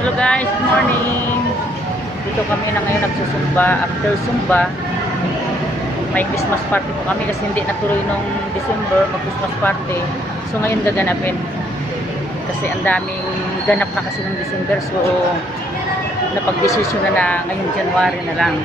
Hello guys, good morning. Dito kami na ngayon nagsusumba. After sumba, may Christmas party po kami kasi hindi natuloy nung December mag-Christmas party. So ngayon gaganapin. Kasi ang daming ganap na kasi ng December. So napag-desisyon na na ngayon January na lang.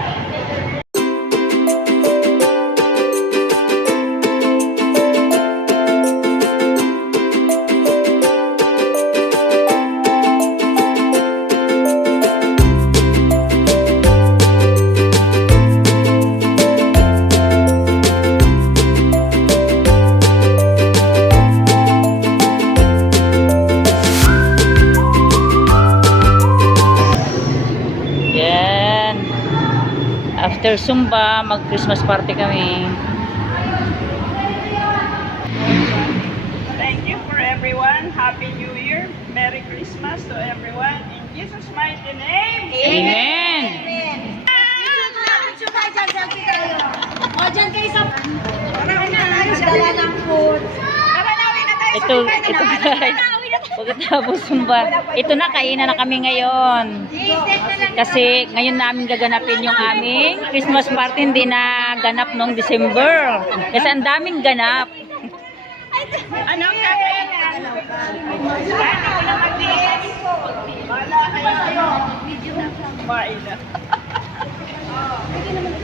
After Zumba, mag-Christmas party kami. Thank you for everyone. Happy New Year. Merry Christmas to everyone. In Jesus' mighty name. Amen! Food. Ito, ito guys. Pagkatapos Zumba, ito na, kainan na kami ngayon. Kasi ngayon namin gaganapin yung aming Christmas party, hindi na ganap noong December. Kasi ang daming ganap. Ano ka Ano ko